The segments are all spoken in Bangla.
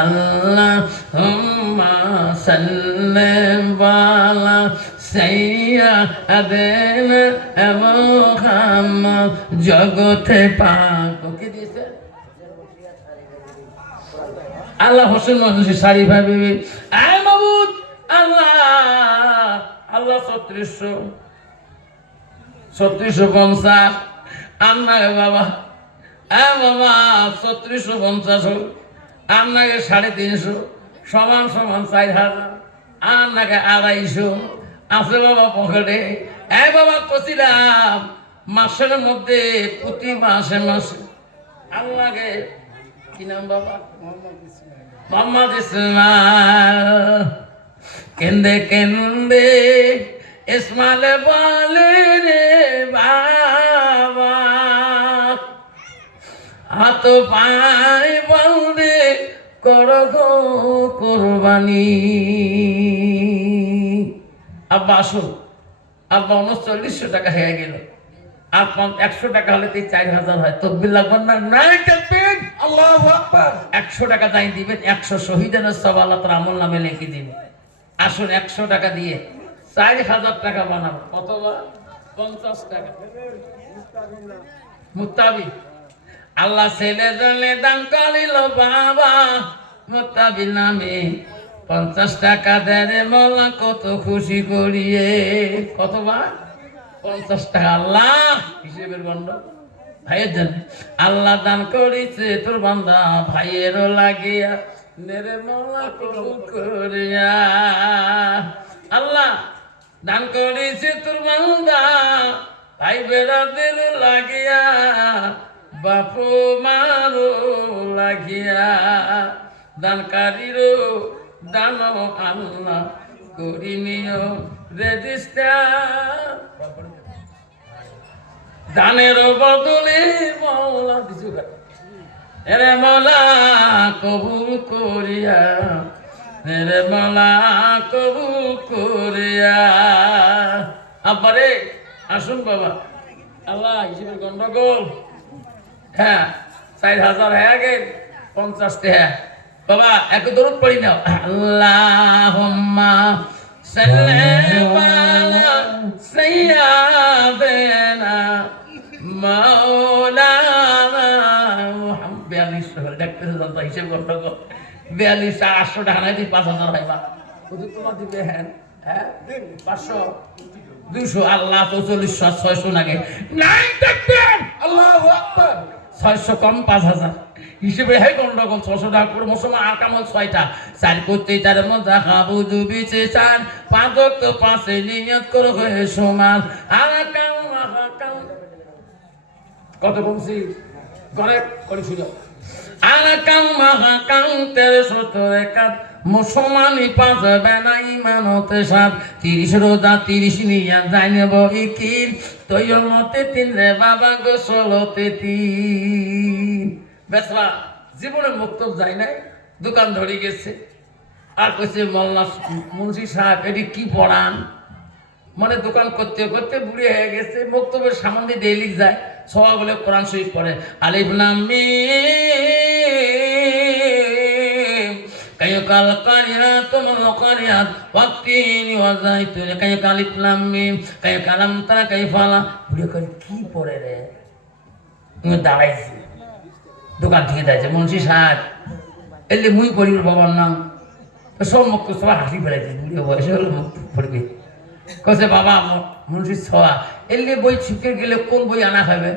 আল্লাহুম্মা সাল্লি আলা সাইয়্যিদিনা মুহাম্মদ জগতে পাক কি দিয়েছে আল্লাহ হোসেন মানুষের শাড়ি ভাবি আয় মাবুদ আল্লাহ আল্লাহ 3650 আন্না বাবা বাবা 3650 হোক আপনাকে 350 সমান সমান 4000 আপনাকে 250 আছে বাবা পকেটে বাবা কছিলাম মাসের মধ্যে প্রতি মাসে মাসে আল্লাহকে কি নাম বাবা মোহাম্মদ ইসমাইল কেন্দে কেন্দে ইসমাইল বলে রে বাবা হাত পায় বলবে করো কোরবানি আব্বা আসুন আব্বা 3900 টাকা হয়ে গেল আর 100 টাকা হলে 4000 হয় তকবীর লাগবে না নাই তাকবীর আল্লাহু আকবার 100 টাকা তাই দিবেন 100 শহীদের সওয়াব আল্লাহ তাআলা আমল নামে লিখে দিবেন আসুন 100 টাকা দিয়ে 4000 টাকা বানাবো কতবার 50 টাকা মুত্তাবি আল্লাহ ছেলে জলে দান করিল বাবা মুত্তাবি নামে 50 টাকা দেয় মোলা কত খুশি করিয়ে কতবার 50 টাকা আল্লাহ হিসেবের গন্ড ভাইয়ের জন্য আল্লাহ দান করেছে তোর বান্দা ভাইয়েরও লাগিয়া নেরে মোলা কবুল করিয়া আল্লাহ দান করেছে তোর বান্দা ভাই বেরাদের লাগিয়া বাপু মারো লাগিয়া দানকারীরও দান আল্লাহ করি নিও রেজিস্টার দানের বদলে মওলা কিছু এরে মওলা কবুল করিয়া এরে মওলা কবুল করিয়া আব্বারে আসুন বাবা আল্লাহ হিসেবের গন্ডগোল হ্যাঁ 4000 হয়ে গেল 50 টাকা বাবা এক দরুদ পড়ি নাও আল্লাহুম্মা সাল্লি আলা সাইয়্যিদিনা মাওলানা মুহাম্মদ 42 ডাক্তার জানতা হিসেব গন্ডগোল 42 800 টাকা নাই 5000 হয় বা কত তোমার দিবে হ্যাঁ 500 200 আল্লাহ 4400 600 লাগে নাই তাকবীর আল্লাহু আকবার 600 কম 5000 হিসেবে হয় গন্ডগোল 600 টাকা করে মুসলমান আর কামল 6টা 4 করতে তার মধ্যে খাবু দুবিছে 4 5 তো 5 নিয়ত করো হয়ে সমান আর কাম কত বলছি ঘরে করে শুনো আর কাম কাম 1370 একাত মুসলমানই পাঁচবে না ইমানতে 7 30 রোজা 30 নিয়া যাই নেব ইকির তৈয়র মতে 3 রে বাবা গোসলতে 3 বেসরা জীবনে মুক্ত যায় নাই দোকান ধরে গেছে আর কইছে মোল্লা মুন্সি সাহেব এটি কি পড়ান মানে দোকান করতে করতে বুড়ি হয়ে গেছে মুক্তবের সামনে দিয়ে ডেইলি যায় সবাই বলে কোরআন শরীফ পড়ে আলিফ লাম মিম কায়াকাল কারিয়াত মুকারিয়াত ওয়াক্তিনি ওয়াজাইতুন কায়াকাল আলিফ লাম মিম কায়াকালাম তারা কাইফালা বুড়ি কই কি পড়ে রে তুমি দাঁড়াইছি দোকান থেকে যাইছে মুন্সি সাহেব এলে মুই পড়ির বাবার নাম সব মুক্ত সবাই হাসি ফেলাইছে বুড়ি বয়সে হলো মুক্ত পড়বে কছে বাবা মুন্সি ছোয়া এলে বই শিখে গেলে কোন বই আনা খাবে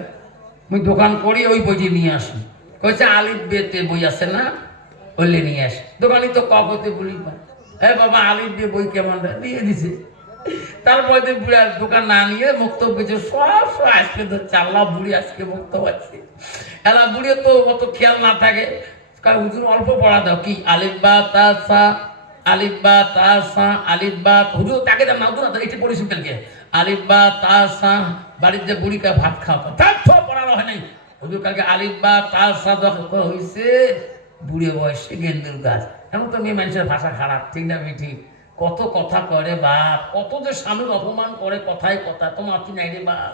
মুই দোকান করি ওই বইটি নিয়ে আসি কইছে আলিফ বেতে বই আছে না ওলে নিয়ে আসি দোকানি তো কপতে বলি হ্যাঁ বাবা আলিফ বে বই কেমন দিয়ে দিছে তারপরে তো বুড়া দোকান না নিয়ে মুক্ত পেয়েছে সব আজকে তো চাল্লা বুড়ি আজকে মুক্ত পাচ্ছে এলা বুড়ি তো অত খেয়াল না থাকে কারণ হুজুর অল্প পড়া দাও কি আলিফ বা তা সা আলিফ বা তা সা আলিফ বা হুজুর তাকে দাম না হুজুর না এটি পড়েছি কালকে আলিফ বা তা সা বাড়ির যে বুড়িকে ভাত খাওয়া তার সব পড়ানো হয় নাই হুজুর কালকে আলিফ বা তা সা যখন হয়েছে বুড়ে বয়সে গেন্দুর গাছ এমন তো মেয়ে মানুষের ভাষা খারাপ ঠিক না ঠিক কত কথা করে বাপ কত যে স্বামীর অপমান করে কথায় কথা তোমার কি নাই রে বাপ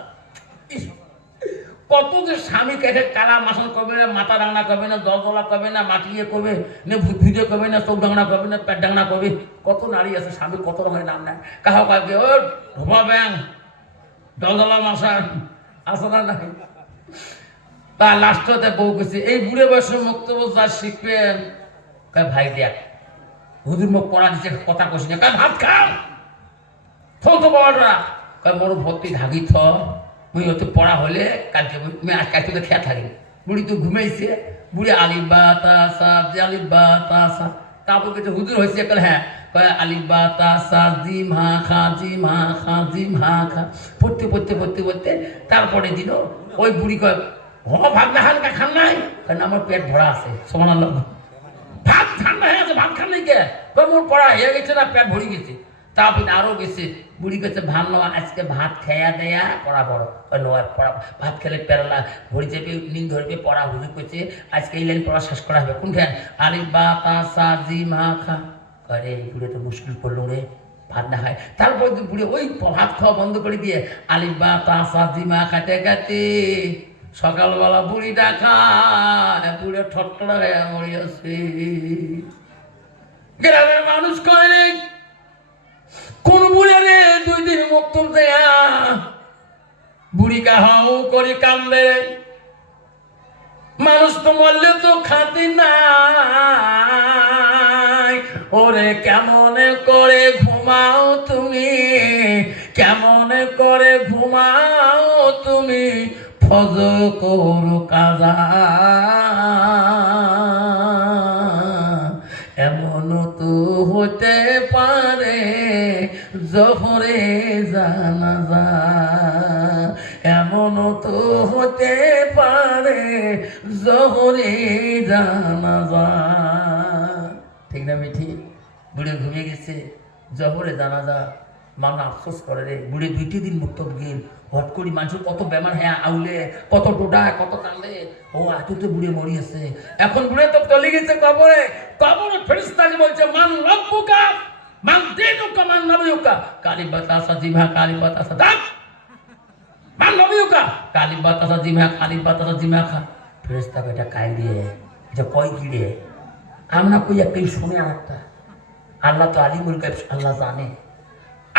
কত যে স্বামী কেটে কালা মাসন করবে না, মাথা ডাংনা করবে না, জল তোলা করবে না, মাটিয়ে করবে না, ভূত ভিডিও করবে না, চোখ ডাংনা করবে না, পেট ডাংনা করবে। কত নারী আছে স্বামী কত রকমের নাম নেয়। কাহা কাকে ও ধোপা ব্যাং জলদলা মাসা আসো না নাই। তা লাস্টতে বউ গেছে এই বুড়ে বয়সে বক্তব্য যা শিখবেন ভাই দেখ হুজুর মুখ পড়া দিচ্ছে কথা কষি না ভাত খাও তো বড়রা মোর ভর্তি ঢাকি থ মুই হতে পড়া হলে কালকে কালকে তো খেয়া থাকি। বুড়ি তো ঘুমাইছে বুড়ি আলিবা তাসা আলিবা তাসা তারপর কিছু হুজুর হয়েছে হ্যাঁ আলিবা তাসা জিম হা খা জিম হা খা জিম হা খা পড়তে পড়তে পড়তে পড়তে তারপরে দিল ওই বুড়ি কয় হ ভাত না হালকা খান নাই কারণ আমার পেট ভরা আছে সমান ভাত ঠান্ডা হয়ে আছে ভাত খান নাই কে মোর পড়া হয়ে গেছে না পেট ভরে গেছে। তারপর আরো গেছে বুড়ি কাছে ভাত নেওয়া আজকে ভাত খেয়া দেয়া পড়া বড় নয় পড়া ভাত খেলে পেরালা ভরি চেপে নিন ধরবে পড়া হুজুর করছে আজকে এই লাইন পড়া শেষ করা হবে কোনখান আলিবা তাসা জি মা খা আরে বুড়ে তো মুশকিল করলো রে ভাত না খায়। তারপর বুড়ে ওই ভাত খাওয়া বন্ধ করে দিয়ে আলিবা তাসা জি মা খাতে খাতে সকালবেলা বুড়িটা খায় বুড়ে ঠট্টড়া হয়ে মরিয়াছে। গ্রামের মানুষ কয় রে কোন বুড়ে রে 2 দিন মক্তব দেয়া বুড়ি কাহাও করে কামবে মানুষ তো মরলে তো খাতি নাই। ওরে কেমন করে ঘুমাও তুমি কেমন করে ঘুমাও তুমি ফজর করো কাজা এমন তো হতে পারে জোহরে জানাজা এমন তো হতে পারে জোহরে জানাজা। ঠিক না মিঠি বুড়ে ঘুমিয়ে গেছে জোহরে জানাজা মামলা আফসোস করে রে বুড়ে 2টি দিন মুক্ত গেল হট করি মানুষের কত বেমার হ্যাঁ আউলে কত টোডা কত কান্দে ও এত তো বুড়ে মরিয়েছে এখন বুড়ে তো চলে গেছে কবরে কবরে ফেরেশতা বলছে মান রব্বুকা মান দিনুকা মান নবিয়ুকা কালি বাতাসা জিভা কালি বাতাসা দাক মান নবিয়ুকা কালি বাতাসা জিভা কালি বাতাসা জিভা খা ফেরেশতা এটা কাই দিয়ে এটা কয় কি রে আমরা কই একটাই শুনে আরেকটা আল্লাহ তো আলিমুল গায়ব আল্লাহ জানে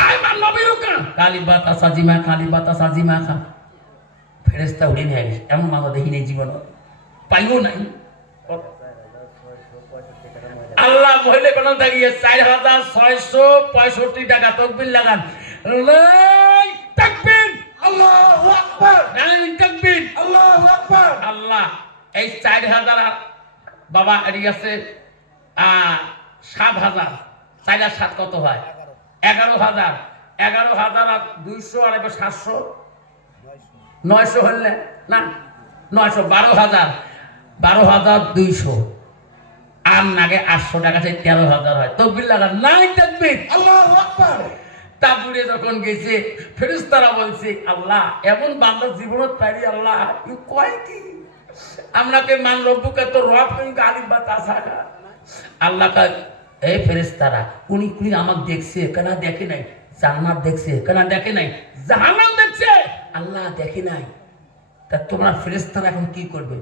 আই মান নবিয়ুকা কালি বাতাসা জিভা কালি বাতাসা জিভা খা ফেরেশতা উড়ে নিয়ে গেছে এমন মামা দেখি নেই জীবন পাইও নাই। আল্লাহ মহিলা কোন দাঁড়িয়ে 4665 টাকা তকবির লাগান তাকবীর আল্লাহু আকবার তাকবীর আল্লাহু আকবার। আল্লাহ এই 4000 বাবা এর আছে 7000 4 আর 7 কত হয় 11000 11000 আর 200 আর 700 900 হলে না 900 12200 আর নাগে 800 টাকা চাই 13000 হয় তকবীর লাগান নাই তাকবীর আল্লাহু আকবার। তারপরে যখন গেছে ফেরেশতারা বলছে আল্লাহ এমন বান্দা জীবনত পাইরি আল্লাহ ই কয় কি আমরাকে মান রব্বুকা তো রব কিন্তু আলিফ বা তাসাকা আল্লাহ কয় এই ফেরেশতারা উনি আমাকে দেখছে কেন দেখে নাই জান্নাত দেখছে কেন দেখে নাই জাহান্নাম দেখছে আল্লাহ দেখে নাই তা তোমরা ফেরেশতারা এখন কি করবে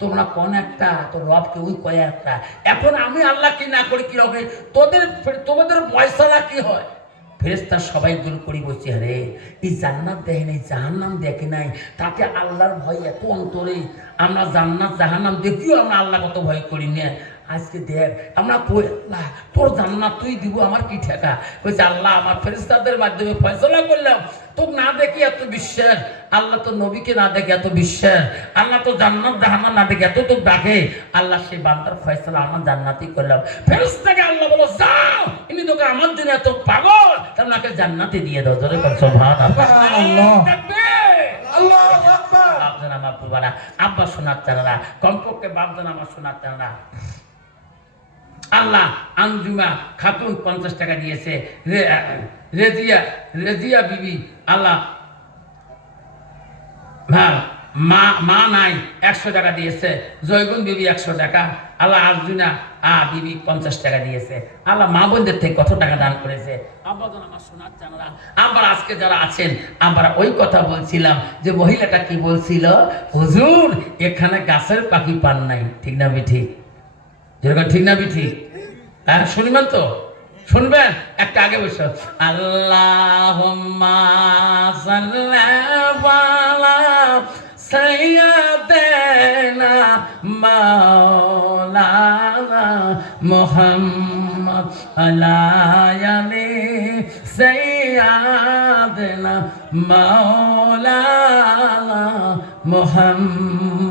তোমরা কোন একটা তো রবকে ওই কয় একটা এখন আমি আল্লাহ কি না করি কি হবে তোমাদের ফয়সালা কি হয় ফেরেশতা সবাই গোল করি বসছে আরে এই জান্নাত দেখে নাই জাহান্নাম দেখে নাই তাকে আল্লাহর ভয় এত অন্তরে আমরা জান্নাত জাহান্নাম দেখিও আমরা আল্লাহ কত ভয় করি না আজকে দেখ আমরা কই আল্লাহ তোর জান্নাত তুই দিব আমার কি ঠেকা কইছে আল্লাহ আমার ফেরেশতাদের মাধ্যমে ফয়সালা করলাম তোকে না দেখি এত বিশ্বাস আল্লাহ তো নবীকে না দেখে এত বিশ্বাস আল্লাহ তো জান্নাত জাহান্নাম না দেখে এত তো ডাকে আল্লাহ সেই বান্দার ফয়সালা আমার জান্নাতই করলাম ফেরেশতাকে আল্লাহ বলো যাও ইনি তোকে আমার জন্য এত পাগল তাকে জান্নাতে দিয়ে দাও জোরে বল সুবহানাল্লাহ আল্লাহু আকবার। বাপজন আমার বাবারা আব্বা শোনার চালারা কমপক্ষে বাপজন আমার শোনার চালারা আল্লাহ আঞ্জুমা খাতুন 50 টাকা দিয়েছে রেজিয়া বিবি আল্লাহ মা নাই 100 টাকা দিয়েছে জয়গুন বিবি 100 টাকা আল্লাহ আর্জুনা বিবি 50 টাকা দিয়েছে, আল্লাহ মা বোনদের থেকে কত টাকা দান করেছে। আব্বাজন আমার সোনার জানারা, আমরা আজকে যারা আছেন আমরা ওই কথা বলছিলাম যে মহিলাটা কি বলছিল, হুজুর এখানে গাছের পাখি পান নাই, ঠিক না বিঠি? যেরকম ঠিক না বিঠি? হ্যাঁ শুনবেন তো, শুনবেন একটা আগে বসে আল্লাহুম্মা সাল্লি আলা সাইয়্যিদিনা মাওলানা মুহাম্মদ আলা আলি সাইয়্যিদিনা মাওলানা মুহাম্মদ।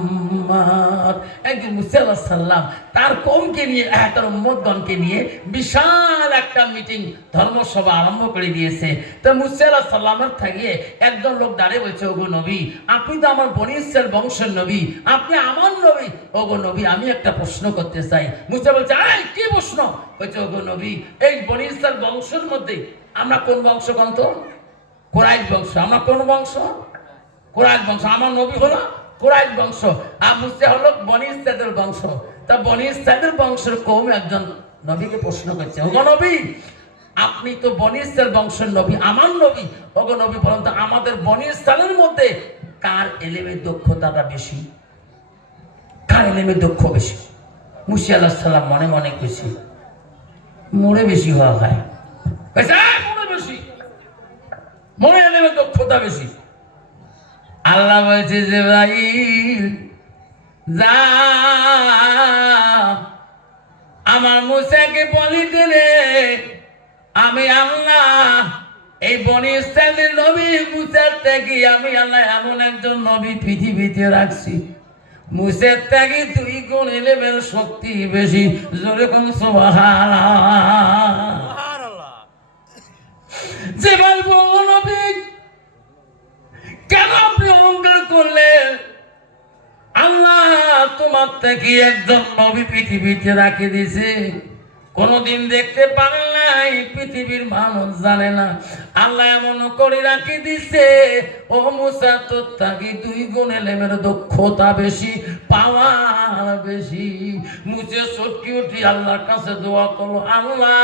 একদিন মুসা আলাইহিস সালাম তার কওমকে নিয়ে, তার উম্মতগণকে নিয়ে বিশাল একটা মিটিং ধর্মসভা আরম্ভ করে দিয়েছে। তো মুসা আলাইহিস সালামের থেকে একজন লোক দাঁড়িয়ে বলছে, ওগো নবী, আপনি তো আমার বনী ইসরাইল বংশের নবী, আপনি আমার নবী। ওগো নবী, আমি একটা প্রশ্ন করতে চাই। মুসা বলছে, আরে কি প্রশ্ন? বলছে, ওগো নবী, এই বনী ইসরাইল বংশের মধ্যে আমরা কোন বংশ কন্ত? কুরাইশ বংশ। আমরা কোন বংশ? কুরাইশ বংশ। আমার নবী হলো কুরাইশ বংশ, আর মুসা হলো বনী ইসরাইলের বংশ। তা বনী ইসরাইলের বংশের কওম একজন নবীকে প্রশ্ন করছে, ওগো নবী, আপনি তো বনী ইসরাইল বংশের নবী, আমার নবী, ওগো নবী বলেন তো আমাদের বনী ইসরাইলের মধ্যে কার এলেমের দক্ষতাটা বেশি? কার এলেমের দক্ষ বেশি? মুসা আলাইহিস সালাম মনে মনে কইছে, মোরে বেশি হওয়া হয়। মোরে বেশি, মনে এলেমের দক্ষতা বেশি। আল্লাহ বলছে যে ভাই যা আমার মুসাকে বলি দিলে, আমি আল্লাহ এই বনী ইসরাইলের নবী মুসার থেকে আমি আল্লাহ এমন একজন নবী পৃথিবীতে রাখছি, মুসার থেকে 2 গুণ এলেমের শক্তি বেশি। জোরে কোন সুবহানাল্লাহ। যে ভাই বলল, নবী কেন আপনি অহংকার করলেন? আল্লাহ তোমার থেকে একজন নবী পৃথিবীতে রাখে দিয়েছে, কোনদিন দেখতে পারেন নাই, পৃথিবীর মানুষ জানে না। আল্লাহ এমন করে রাখি দিছে, ও মুসা তোর থাকি 2 গুণ এলেমের দক্ষতা বেশি, পাওয়ার বেশি। মুসে সত্যি উঠি আল্লাহর কাছে দোয়া করলো, আল্লাহ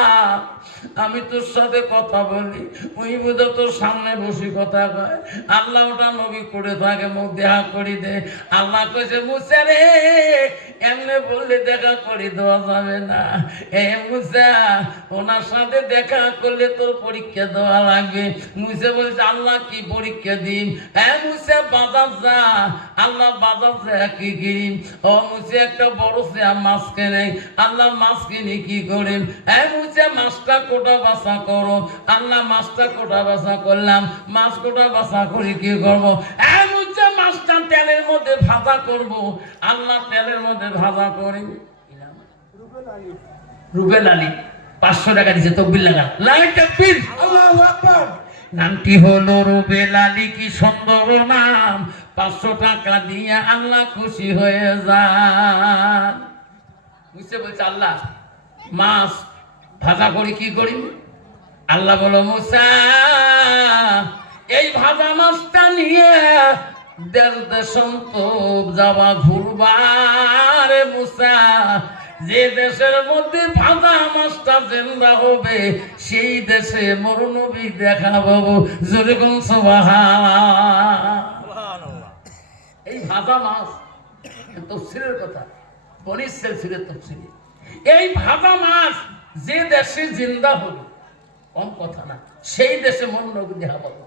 আমি তোর সাথে কথা বলি, ওই বুঝে তোর সামনে বসি কথা কয়, আল্লাহ ওটা নবী করে থাকে, মুখ দেখা করি দে। আল্লাহ কইছে, মুসা রে এমনি বললে দেখা করে দেওয়া যাবে না। মুসা ওনার সাথে দেখা করলে তোর পরীক্ষা দেওয়া লাগবে। মুসা বলছে, আল্লাহ কি পরীক্ষা দিন? মুসা বাজার যা। আল্লাহ বাজার যা কি কিনিম? ও মুসা একটা বড় চেয়া মাছ কেনে। আল্লাহ মাছ কিনি কি করেন? মুসা মাছটা কোটা বাছা করো। আল্লাহ মাছটা কোটা বাছা করলাম, মাছ কোটা বাছা করে কি করবো? মুসা মাছটা তেলের মধ্যে ভাজা করবো। আল্লাহ তেলের মধ্যে ভাজা করি। রুবেল আলী 500 টাকা দিয়েছে, তকবীর লাগান, লাইক তাকবীর, আল্লাহু আকবার। নামটি হলো রুবেল আলী, কি সুন্দর নাম। 500 টাকা দিয়ে আল্লাহ খুশি হয়ে যান। বুঝতে বলছে, আল্লাহ মাছ ভাজা করি কি করি? আল্লাহ বলো, মুসা এই ভাজা মাছটা নিয়ে দেশান্ত যাওয়া ঘুরবার। মুসা যে দেশের মধ্যে ভাজা মাছটা জিন্দা হবে, সেই দেশে মোর নবী দেখা পাবো। জোরে কোন সুবহানাল্লাহ। এই ভাজা মাছ তাফসীরের কথা, বনী ইসরাঈলের তাফসীর। এই ভাজা মাছ যে দেশে জিন্দা হবে, কম কথা না, সেই দেশে মোর নবী দেখা পাবো।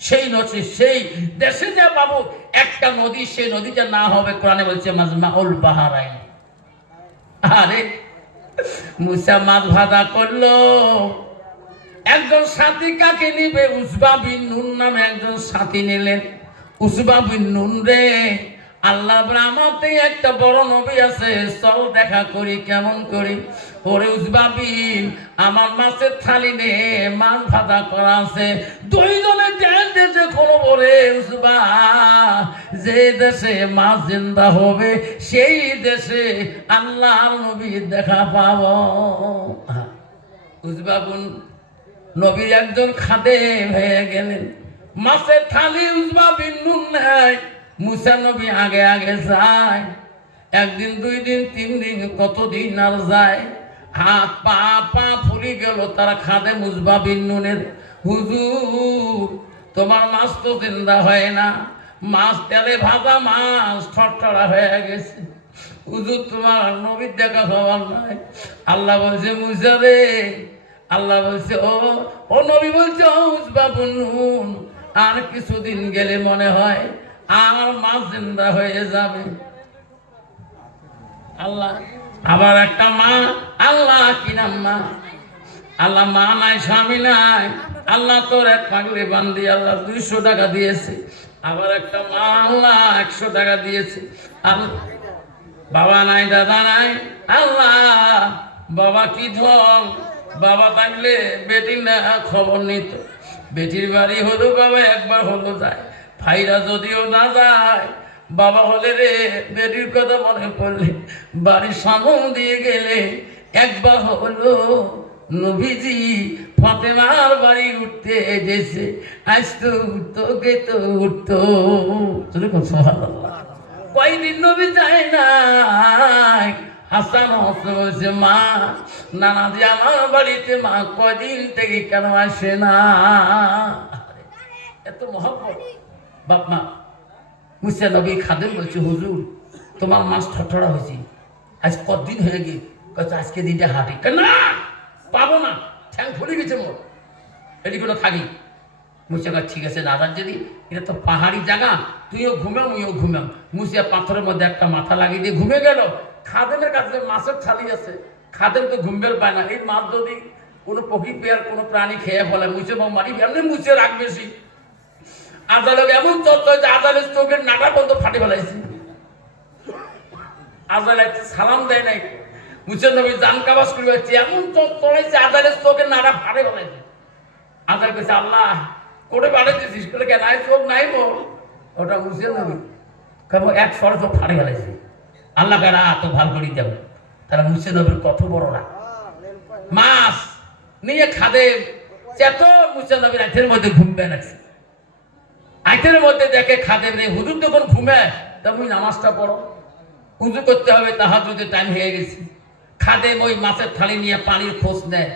সেই নদী, সেই দেশে যা পাবো একটা নদী, সেই নদীটা না হবে, কোরআনে বলছে মাজমাউল বাহরাইন। আরে মুসা মাছ ভাজা করলো, একজন সাথী কাকে নিবে? উসবা বিন নুন নামে একজন সাথী নিলেন। উসবা বিন নুন রে, আল্লাহ ব্রাহ্মতে একটা বড় নবী আছে, চল দেখা করি। কেমন করি? ওরে উসবা বিন, আমার মাছের থালি নে, মাছ ভাজা করা আছে। 2 জনে দেশে করবো রে উসবা। যে দেশে মাছ জিন্দা হবে, সেই দেশে আল্লাহর নবী দেখা পাবো। উসবা বিন নবীর একজন খাদেম হয়ে গেলেন। মাছের থালি উসবা বিন নুন নেয়, মুসা নবী আগে আগে যায়। একদিন, 2 দিন, 3 দিন, কতদিন আর যায়। হাত পা পা ফুলি গেল। তারা খাদে মুজবা বিন্নুনের, হুজুর তোমার মাছ তো জিন্দা হয় না, মাছ তেলে ভাজা মাছ ঠরঠরা হয়ে গেছে। হুজুর তোমার নবীর দেখা খবর নাই। আল্লাহ বলছে মুসা রে, আল্লাহ বলছে ও নবী বলছে ও মুজবা বিন্নুন, আর কিছুদিন গেলে মনে হয় আর মাছ জিন্দা হয়ে যাবে। আল্লাহ আবার একটা মা, আল্লাহ কি নাম মা? আল্লাহ মা নাই, স্বামী নাই। আল্লাহ তোর এক পাগলি বান্দি আল্লাহ 200 টাকা দিয়েছে। আবার একটা মা, আল্লাহ 100 টাকা দিয়েছে। আর বাবা নাই, দাদা নাই। আল্লাহ বাবা কি ধন, বাবা থাকলে বেটির না খবর নিত। বেটির বাড়ি হলো বাবা একবার হলো যায়, ভাইরা যদিও না যায়, বাবা হলে রে বেটির কথা মনে পড়লে বাড়ির সামন দিয়ে গেলে একবার হলো নবীজি ফাতেমার বাড়ি উঠতে এসেছে। আজ তো উঠতো গেতো উঠতো। সুবহানাল্লাহ। কয়দিন নবী যায় নাই। হাসান হোসেন বলছে মা, নানাজি আমার বাড়িতে মা কয়দিন থেকে কেন আসে না? এত মহব্বত বাপ মা। মুসা নবী খাদেম বলছে হুজুর তোমার মাছ ঠঠরা হয়েছে, আজ কতদিন হয়ে গিয়ে আজকে দিনটা হাঁটি না পাবো না, ঠ্যাং ফুলে গেছে মোর, এটি কোনো থাকি। মুসা ঠিক আছে দাদার যদি এটা তো পাহাড়ি জায়গা, তুইও ঘুমাও মুইও ঘুমাও। মুসিয়া পাথরের মধ্যে একটা মাথা লাগিয়ে দিয়ে ঘুমে গেল। খাদেমের কাছে মাছের থালি আছে, খাদেম তো ঘুমবেল পায় না। এই মাছ যদি কোনো পক্ষী পেয়ার কোনো প্রাণী খেয়ে ফেলে মুসে মারি এমনি মুসে রাখ বেশি। আজালক এমন তত্ত্ব যে আজালের চোখের নাটা পর্যন্ত ফাটে ফেলাইছে। আজাল একটা সালাম দেয় নাই, মুসে নবী জান কাবাস করে যাচ্ছে, এমন তত্ত্বাইছে আজালের চোখের নাটা ফাটে ফেলাইছে। আজাল কেছে আল্লাহ কোটে পাঠাইতেছিস করে কেন চোখ নাই বল, ওটা মুসে নবী কেমন এক সর চোখ ফাটে ফেলাইছে। আল্লাহ কারা তো ভাল করি দেব। তারা মুসে নবীর কত বড় না মাছ নিয়ে খাদে চেত মুসে নবীর আইতের মধ্যে ঘুমবে নাকি। আইতের মধ্যে দেখে খাদে রে হুজুর যখন ঘুমে তখন নামাজটা পড়ো, উজু করতে হবে, তাহাজ্জুদের টাইম হয়ে গেছে। খাদেম ওই মাছের থালি নিয়ে পানির খোঁজ নেয়,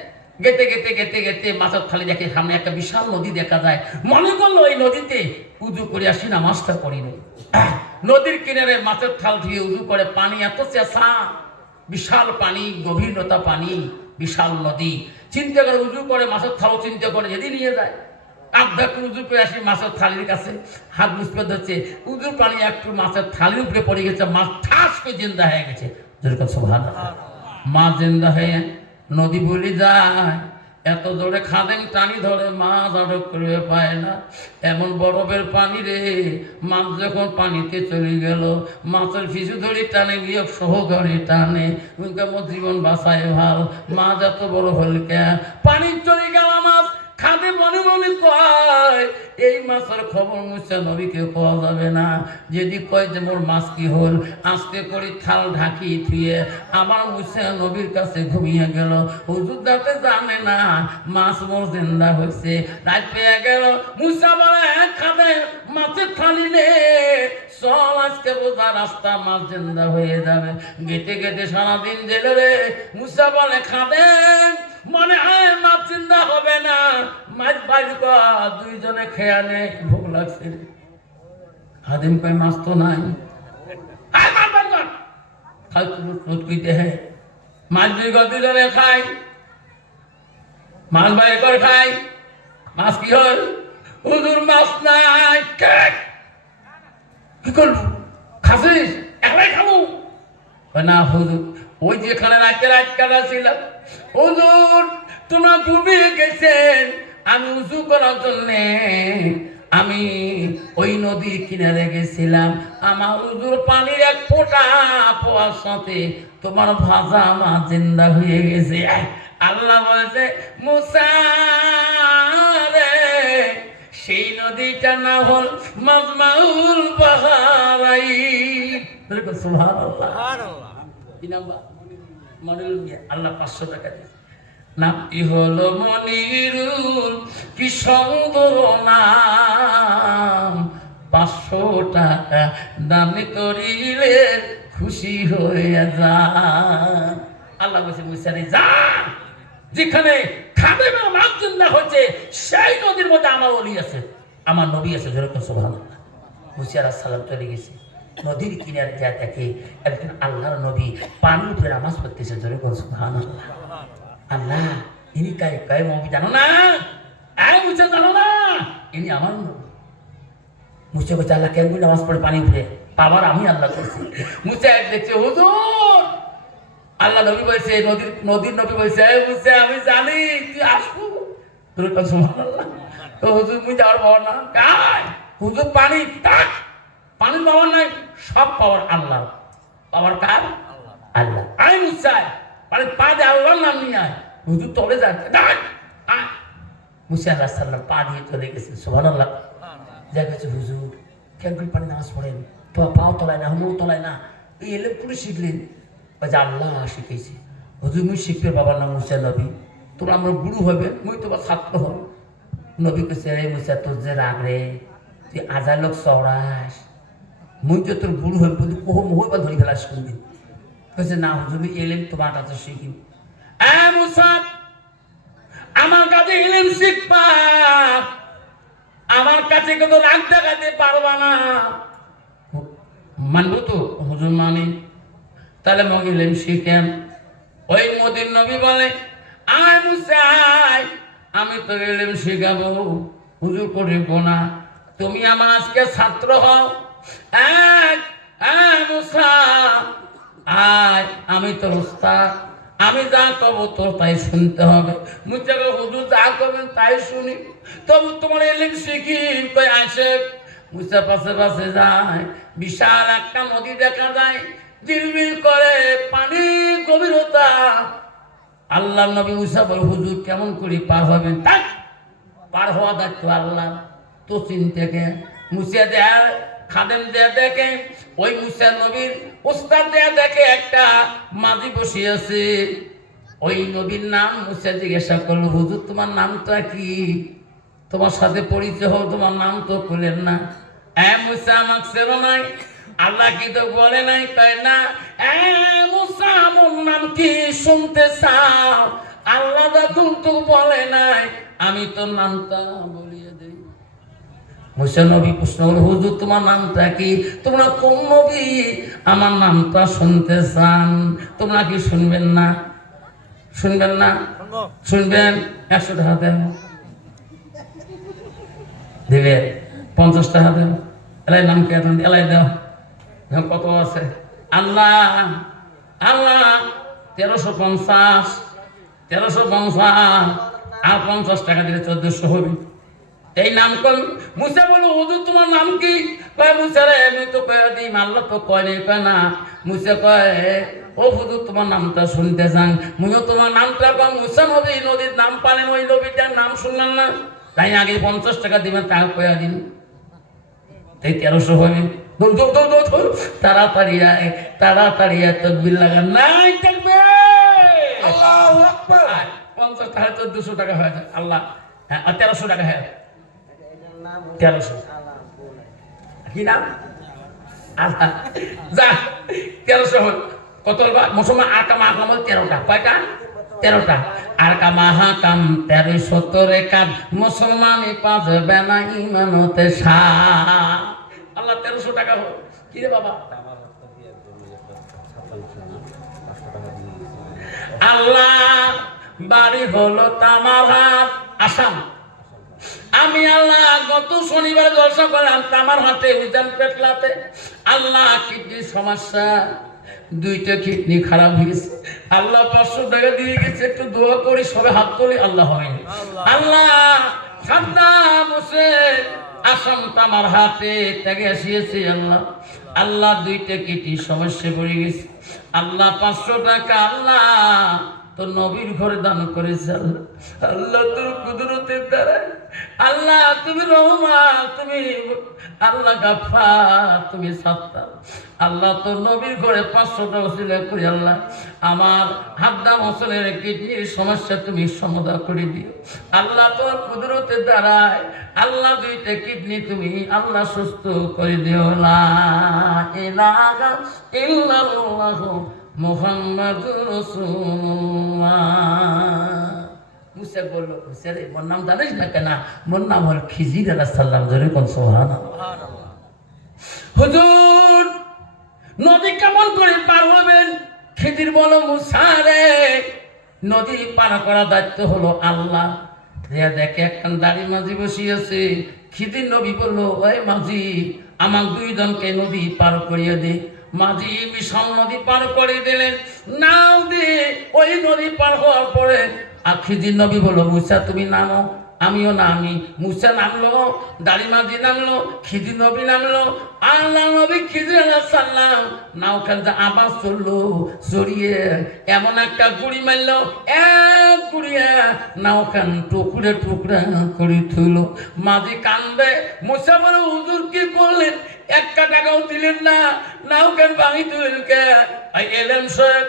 গেতে গেতে গেতে গেতে মাছের থালি দেখে সামনে একটা বিশাল নদী দেখা যায়। মনে করলো এই নদীতে উজু করে আসি, নামাজটা পড়ি নেই। নদীর কিনারে মাছের থাল ধুয়ে উজু করে, পানি এত চেঁচা, বিশাল পানি, গভীরতা পানি, বিশাল নদী। চিন্তা করে উজু করে মাছের থালও চিন্তা করে যদি নিয়ে যায়। আধা উজু করে আসি মাছের থালির কাছে, হাত মুসকে ধরছে, উজুর পানি একটু মাছের থালির উপরে পড়ে গেছে, মাছ ঠাস করে জিন্দা হয়ে গেছে। যেরকম সুবহানাল্লাহ। মাছ জিন্দা হয়ে নদী বলি যায়, এত জোরে খাদেম টানি ধরে মাছ আটক করে পায় না। এমন বরফের পানি রে, মাছ যখন পানিতে চলে গেল, মাছের পিছু ধরে টানে গিয়ে সহকারে টানে, কেমন জীবন বাঁচায় ভাল। মাছ এত বড় হল কে, পানি চলে গেল মাছ। খাদে মনে মনে কয় এই মাছের খবর মুসা নবীকে পাওয়া যাবে না। যদি কয় যে মোর মাছ কি হল, আস্তে করে থাল ঢাকি থুয়ে আমার মুসা নবীর কাছে ঘুমিয়ে গেল। হুজুর যাতে জানে না মাছ মোর জিন্দা হয়েছে। রাত পেয়ে গেল, মুসা বলে খাদে মাছের থালি নে, চল আজকে বোঝা রাস্তা মাছ জিন্দা হয়ে যাবে। গেটে গেটে সারাদিন জেলে রে। মুসা বলে খাদে মনে হয় মাছ চিন্তা হবে না, মাছ বাইর কর, দুইজনে খেয়া নে, ভোগ লাগছে। খাদিম কয় মাছ তো নাই, মাছ বাইর কর, খাই তুই হে মাছ দুই কর, দুইজনে খাই, মাছ বাইর কর খাই। মাছ কি হল? হুজুর মাছ নাই। কি করবো? খাসিস? একলাই খাবো না হুজুর, ওই যেখানে রাতে রাত কাটা ছিলাম, হুজুর তোমরা ঘুমিয়ে গেছেন, আমি উঁচু করার জন্য আমি ওই নদীর কিনারে গেছিলাম। আমার হুজুর পানির এক ফোঁটা পাওয়ার সাথে তোমার ভাজা মাছ জিন্দা হয়ে গেছে। আল্লাহ বলছে মুসা রে, সেই নদীটা না হল মাজমাউল বাহারাই। সুবহানাল্লাহ। কি নাম? মনিরুল মিয়া। আল্লাহ 500 টাকা দিয়ে নামটি হলো মনিরুল, কি সুন্দর নাম। 500 টাকা দান করিলে খুশি হয়ে যা। আল্লাহ বলছে মুসা রে যা, যেখানে খাদেমের মাধ্যম না হচ্ছে সেই নদীর মধ্যে আমার ওলি আছে, আমার নবী আছে। যেরকম সুবহানাল্লাহ। মুসা আলাইহিস সালাম চলে গেছে, নদীর কিনারে যা দেখে একজন আল্লাহর নবী পানির উপরে নামাজ পড়তেছে। যেরকম সুবহানাল্লাহ। আল্লাহ ইনি কায় নবী জানো না? মুসা জানো না ইনি আমার নবী? মুসা বলছে আল্লাহ কেন নামাজ পড়ে পানি উপরে? পাবার আমি আল্লাহ করছি। মুসা দেখছে হুজুর, আল্লাহ নবী বলছে, নদীর নবী বলছে মুসা আমি জানি তুই আসবো। সুবহানাল্লাহ। তো হুজুর মুই যাওয়ার পাওয়ার না কাই হুজুর পানি তাক পানির পাওয়ার নাই, সব পাওয়ার আল্লাহ। পাওয়ার কার? আল্লাহ। আই মুসা পানি পা দিয়ে আল্লাহর নাম নিয়ে আয়। হুজুর তলে যান মুসা আলাইহিস সালাম পা দিয়ে চলে গেছে। সুবহানাল্লাহ। যা গেছে হুজুর কেন করে পানি নামাজ পড়েন? তোমার পাও তলায় না, হুমও তলায় না, এই এলেম করে শিখলেন? যে আল্লাহ শিখেছি। হুজুর মুই শিখবে বাবার নাম মুসা নবী, তোমরা আমার গুরু হবে, মুই তোমার ছাত্র হব। নবী কেছে রে মুসা তোর যে রাগ রে, তুই আজার লোক চড়াস, মুই তো তোর গুরু হইব, তুই কোহ মহই বা ধরি ফেলাস কোনদিন? কেছে না হুজুর এলেম তোমার কাছে শিখি। মুসা আমার কাছে এলেম শিখবা, আমার কাছে কত রাগ দেখাতে পারবা না। মানবো তো? হুজুর মানি। তাহলে মগিলেন শিখেন। ওই মদির নবী বলে আয় মুসা আয়, আমি তো এলেম শিখাবো। হুজুর করিব না, তুমি আমার আজকে ছাত্র হও। মুসা আয়, আমি তো উস্তাদ, আমি যা কব তোর তাই শুনতে হবে। মুসা হুজুর যা করবেন তাই শুনি, তবু তোমার এলেম শিখি। কই আসে। মুসা পাশে পাশে যায়, বিশাল একটা নদী দেখা যায়, জিলমিল করে পানি গভীরতা। আল্লাহ নবী মুসা বলে হুজুর কেমন করে পার হবেন? তাক পার হওয়া দায়িত্ব আল্লাহ, তো চিনতে কে? মুসা দেয় খাদেম দেয়া দেখে, ওই মুসা নবীর ওস্তাদ দেয়া দেখে একটা মাঝি বসে আছে। ওই নবীর নাম মুসা জিজ্ঞাসা করলো হুজুর তোমার নামটা কি? তোমার সাথে পরিচয় হল, তোমার নাম তো খুলেন না। মুসা আমাকে চেনো নাই? আল্লাহ কি তো বলে নাই? তাই না মুসা আমার নাম কি শুনতে চাও? আল্লাহ যখন তো বলে নাই, আমি তো নামটা বলিয়ে দেই। মুসা নবী প্রশ্ন করল হুজুর তোমার নামটা কি? তোমরা কোন নবী? আমার নামটা শুনতে চান? তোমরা কি শুনবেন না? শুনবেন না? শুনবেন। 100 টাকা দেন দিবে, 50 টাকা দেন। এলাই নাম কে এলাই দাও। কত আছে? আল্লাহ আল্লাহ 1350 আর 50 টাকা দিলে 1400 হবে। এই নাম কল। মুসা বলো হুজুর তোমার নাম কি? কয় মুসা রে আমি তো কয়ে দিই, আল্লাহ তো কয় নেই। কয় না। মুসা কয় ও হুজুর তোমার নামটা শুনতে চান? মুইও তোমার নামটা কয় মুসা নবী, নদীর নাম পালেন, ওই নবীটার নাম শুনলেন না? তাই আগে 50 টাকা দিবেন, টাকা কয়া দিন, তাই 1300 হবে। তাড়াতাড়ি আয়, তাড়াতাড়ি আয়, তাকবীর লাগান। নাই তাকবীর, আল্লাহু আকবার। 50 টাকা 1400 টাকা হয়ে যায়। আল্লাহ হ্যাঁ 1300 টাকা। হ্যাঁ 1300 কি নাম? আল্লাহ যা 1300 হল। কত মুসলমান আর কাম আকাম 13টা। কয়টা? 13টা। আর কাম হাকাম 1370 কাজ মুসলমানই পাবে না ইমানতে শাহ। আল্লাহ 1300 টাকা হল। কি রে বাবা? আল্লাহ বাড়ি হলো তামারহাট, আসাম। আমি আল্লাহ গত শনিবার জলসা করলাম তামারহাটে, উজান পেটলাতে। আল্লাহ কিডনি সমস্যা, 2টা কিডনি খারাপ হয়ে গেছে। আল্লাহ 500 টাকা দিয়ে গেছে, একটু দোয়া করি, সবে হাত তুলি। আল্লাহ হয়নি। আল্লাহ সাদ্দাম হোসেন আসাম তামারহাটে ত্যাগে আসিয়েছে। আল্লাহ আল্লাহ 2টা কিডনি সমস্যা পড়ে গেছে। আল্লাহ 500 টাকা আল্লাহ তোর নবীর ঘরে দান করেছে আল্লাহ। আল্লাহ তোর কুদরতের দ্বারা, আল্লাহ তুমি রহমান, তুমি আল্লাহ গাফফার, তুমি সাত্তার। আল্লাহ তোর নবীর ঘরে 500টা ওসিলা করি আল্লাহ আমার হাদ্দাম হোসেনের কিডনির সমস্যা তুমি সমাধান করে দিও আল্লাহ। তোর কুদরতের দ্বারায় আল্লাহ 2টা কিডনি তুমি আল্লাহ সুস্থ করে দিও। লা ইলাহা ইল্লাল্লাহ মুহাম্মাদুর রাসূলুল্লাহ। মুসা বলল, মুসা রে মোর নাম জানিস না কেন? মোর নাম হল খিজির আলাইহিস সালাম। জোরে কোন সুবহানাল্লাহ। হুজুর নদী কেমন করে পার হবেন? খিজির বলো, মুসা রে নদী পার করার দায়িত্ব হলো আল্লাহ। দেখে একখান দাড়ি মাঝি বসিয়েছে। খিজির নবী বললো, ওই মাঝি আমার 2 জনকে নদী পার করিয়ে দে। মাঝি বিশাল নদী পার করে দিলেন নাও দিয়ে। ওই নদী পার হওয়ার পরে খিজির নবী বললো, মুসা তুমি নামো। আমিও নামি। মুসা নামলো, দাড়ি মাঝি নামলো, খিজির নবী নামলো। আল্লাহ নবী খিজির আলাইহিস সালাম নাওখান আবার চললো, চড়িয়ে এমন একটা গুড়ি মারলো, এক গুড়িয়া নাওখান টুকরে টুকরা করে থইলো। মাঝি কান্দে। মুসা বলে, হুজুর কি করলেন? 1 টাকাও দিলেন না, নাওখান ভাঙি তুলেন কে? এলেন শেখ,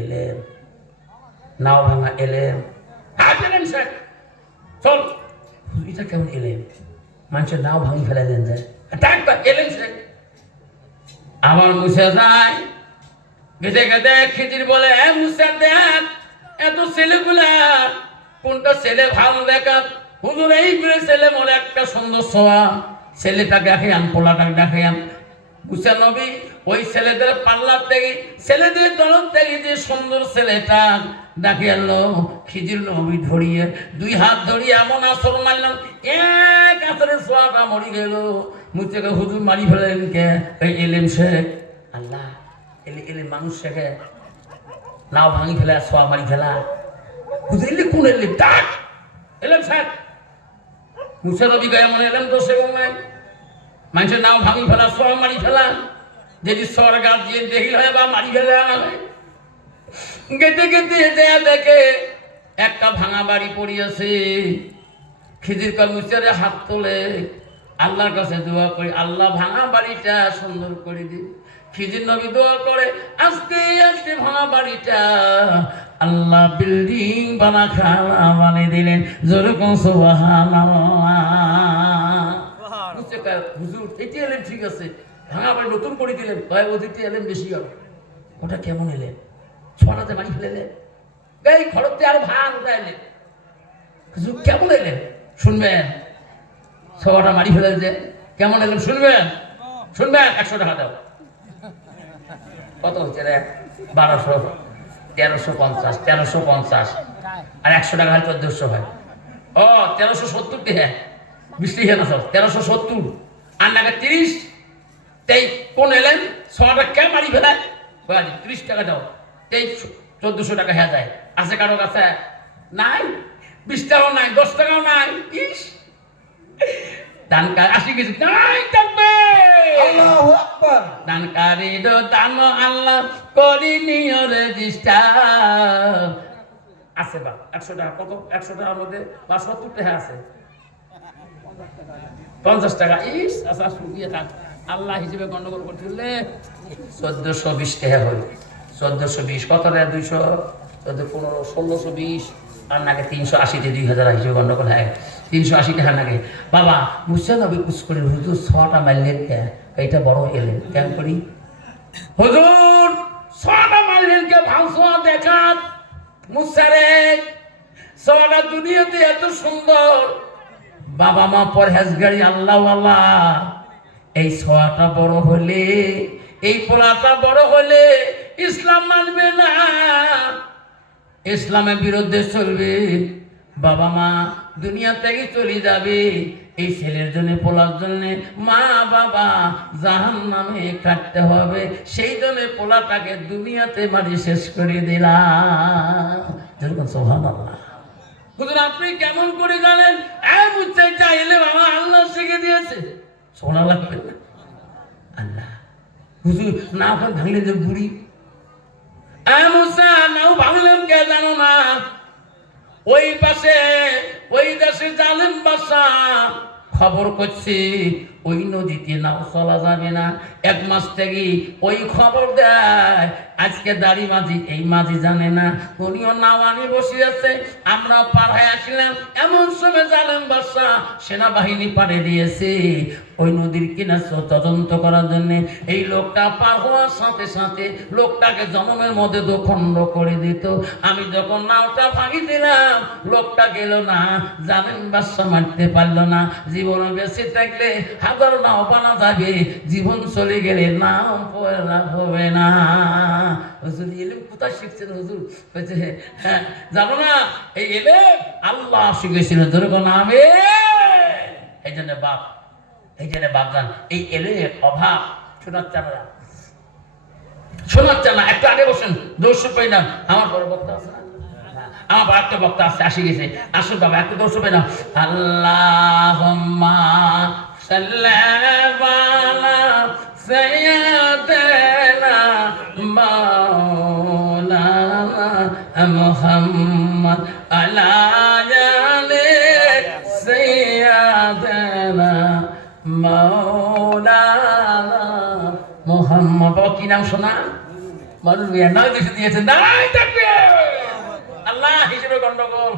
এলেন নাও ভাঙা এলেন, এলেন শেখ চল। এটা কেমন এলেন? মানুষের নাও ভাঙি ফেলাইলেন যায়, এলেন শেখ। আমার মুসা যায় গেদে গেদে। খিজির বলে, মুসা দেখ এত ছেলেগুলা কোনটা ছেলে ভালো দেখা? হুজুর এই ছেলে মনে একটা সুন্দর সোয়া, ছেলেটাকে দেখাইয়াম, পোলাটাকে দেখাইয়াম। মুসা নবী ওই ছেলেদের পাল্লার থেকে, ছেলেদের দলের থেকে যে সুন্দর ছেলেটা ডাকে আনলো। খিজির নবী ধরিয়ে 2 হাত ধরিয়ে এমন আসর মারলাম, এক আসরে সোয়াটা মরি গেল। মুসাকে হুজুর মারি ফেলেন কে? এই এলেম শেখ। আল্লাহ এলে মানুষ শেখে নাও ভাঙি ফেলা, সোয়া মারি ফেলা। হুজুর এলে কোন এলেম? ডাক এলেম শেখ। মুসা নবী গায়ে মনে এলেম তো সেরকম নাই। মানুষের নাও ভাঙি ফেলা, সোয়া মারি ফেলা, যদি সরকার দিয়ে দেখিল হয় বা মারি ফেলে আনাবে। গেতে গেতে দেয়া দেখে একটা ভাঙা বাড়ি পড়িয়াছে। খিজির কয়, মুসারে হাত তোলে আল্লাহর কাছে দোয়া করি, আল্লাহ ভাঙা বাড়িটা সুন্দর করে দিন। খিজির নবী দোয়া করে, আস্তে আস্তে ভাঙা বাড়িটা আল্লাহ বিল্ডিং বানা খানা বানিয়ে দিলেন। যেরকম সুবহানাল্লাহ। হুজুর এটি এলেন ঠিক আছে, ভাঙা বাড়ি নতুন করে দিলেন, ওদিকে এলেন বেশি হবে। ওটা কেমন এলেন? ছড়াতে মারি ফেলেলেন, এই খড়তে আরো ভাঙ ওটা এলেন। হুজুর কেমন এলেন? শুনবেন, ছটা মারি ফেলে যে কেমন এলেন শুনবেন, শুনবেন। 100 টাকা দাও। কত হচ্ছে রে? 1200, 1350, 1350 আর 100 টাকা হয় 1400 হয়। ও 1370 টাকা, 20 টাকা না সব 1370 আর নাকি 30। তাই কোন এলেন? 6 টাকা কে মারি ফেলায়? 30 টাকা দাও। এই 1400 টাকা হয়ে যায়। আছে কারো কাছে? নাই। 20 টাকাও নাই, 10 টাকাও নাই। ইস দানকার 80 কেজি নাই থাকবে। আল্লাহু আকবার। দানকারী দো দান আল্লাহ করি নিও রেজিস্টার। আছে বা 100 টাকা কত? 100 টাকার মধ্যে 70 টাকা আছে, 50 টাকা। ইস আচ্ছা শুকিয়ে থাক, আল্লাহ হিসেবে গন্ডগোল করতে হলে 1420 টাকা হল। 1420 কত টাকা? 200, 14, 15, 1620 আর নাকি 380 তে 2000 হিসেবে গন্ডগোল হয়। 380 টাকা নাকি। বাবা মুসা নবী কুছ করে হুজুর 6টা মারলেন কে? এইটা বড় এলেন কেন করি? হুজুর 6টা মারলেন কে? ভাঙছোয়া দেখান মুসারে। 6টা দুনিয়াতে এত সুন্দর, বাবা মা পরহেজগারি আল্লাহওয়ালা। এই 6টা বড় হলে, এই পোলাটা বড় হলে ইসলাম মানবে না, ইসলামের বিরুদ্ধে চলবে, বাবা মা দুনিয়া থেকে চলে যাবে। এই ছেলের জন্য, পোলার জন্য মা বাবা জাহান্নামে কাটতে হবে। সেই জন্য পোলাটাকে দুনিয়াতে মারি শেষ করে দিলাম। সুবহানাল্লাহ। হুজুর আপনি কেমন করে জানেন? বুঝতে চাইলে বাবা আল্লাহ শিখে দিয়েছে। শোনা লাগবে না আল্লাহ। হুজুর না ভাঙলে যে বুড়ি মুসা নাও ভাঙি ওই পাশে ওই দেশে জালেম বাদশা খবর করছে ওই নদীতে নাও চলা যাবে না। এক মাস থেকে ওই খবর দেয়। আজকে দাড়ি মাঝি, এই মাঝি জানে না, উনিও নাওয়ানি বসে আছে, আমরা পার হয়ে আসলাম। এমন সময় জালেম বাদশা সেনাবাহিনী পাঠিয়ে দিয়েছে ওই নদীর কিনার তদন্ত করার জন্য। এই লোকটা পার হওয়ার সাথে সাথে লোকটাকে জনমের মধ্যে দোখণ্ড করে দিত। আমি যখন নাওটা ভাঙি দিলাম, লোকটা গেল না, জালেম বাদশা মারতে পারলো না। জীবন বেঁচে থাকলে হাজার নাও বানা যাবে, জীবন চলে গেলে নাও পয়লা হবে না। হুজুর এলেম কোথায় শিখছেন হুজুর? বলছে হ্যাঁ জানো না, এই এলেম আল্লাহ শিখেছিলেন। ধরে নামে এই জন্য বাপ, এই জন্য বাপজান এই এলেমের অভাব শোনাচ্ছে না, শোনাচ্ছে না। একটু আগে বসেন, দর্শ পাই না। আমার বড় বক্তা আছে না, আমার একটা বক্তা আসছে, আসি গেছে। আসুন বাবা, একটু দর্শ পাই না। আল্লাহুম্মা সাল্লি আলা সাইয়্যিদিনা মাওলানা মুহাম্মদ আলা আলি সাইয়্যিদিনা মাওলানা মুহাম্মদ। বাবা কি নাম শোনা? মানুষ নয় দেশে দিয়েছে। নাই থাকবে আল্লাহ হিসেবে গন্ডগোল।